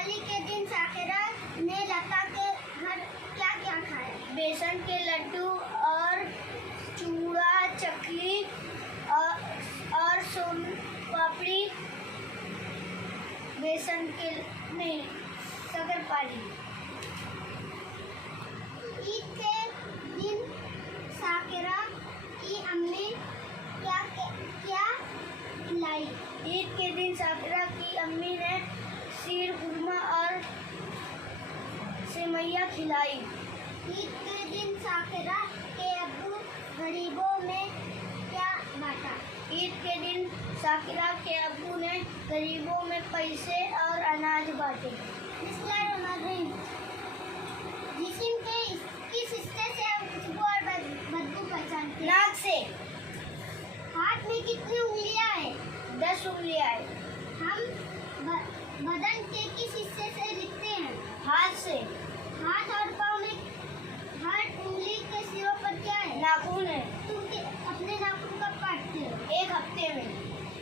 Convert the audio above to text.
दिवाली के दिन साकिरा ने लता के घर क्या क्या खाया? बेसन के लड्डू और चूड़ा चकली और सोन पापड़ी, बेसन के नहीं शक्करपाली। ईद के दिन साकिरा की अम्मी क्या क्या खिलाई? ईद के दिन साकिरा की अम्मी ने शीर खुरमा और सेवैयाँ खिलाई। ईद के दिन साकिरा के अब्बू गरीबों में क्या बांटा? ईद के दिन साकिरा के अब्बू ने गरीबों में पैसे और अनाज बांटे। बिस्मिल्लाहिर्रहमानिर्रहीम। जिस्म के किस हिस्से से खुशबू और बदबू पहचानते हैं? नाक से। हाथ में कितनी उंगलियां हैं? 10 उंगलियां हैं। हम बदन के किस हिस्से से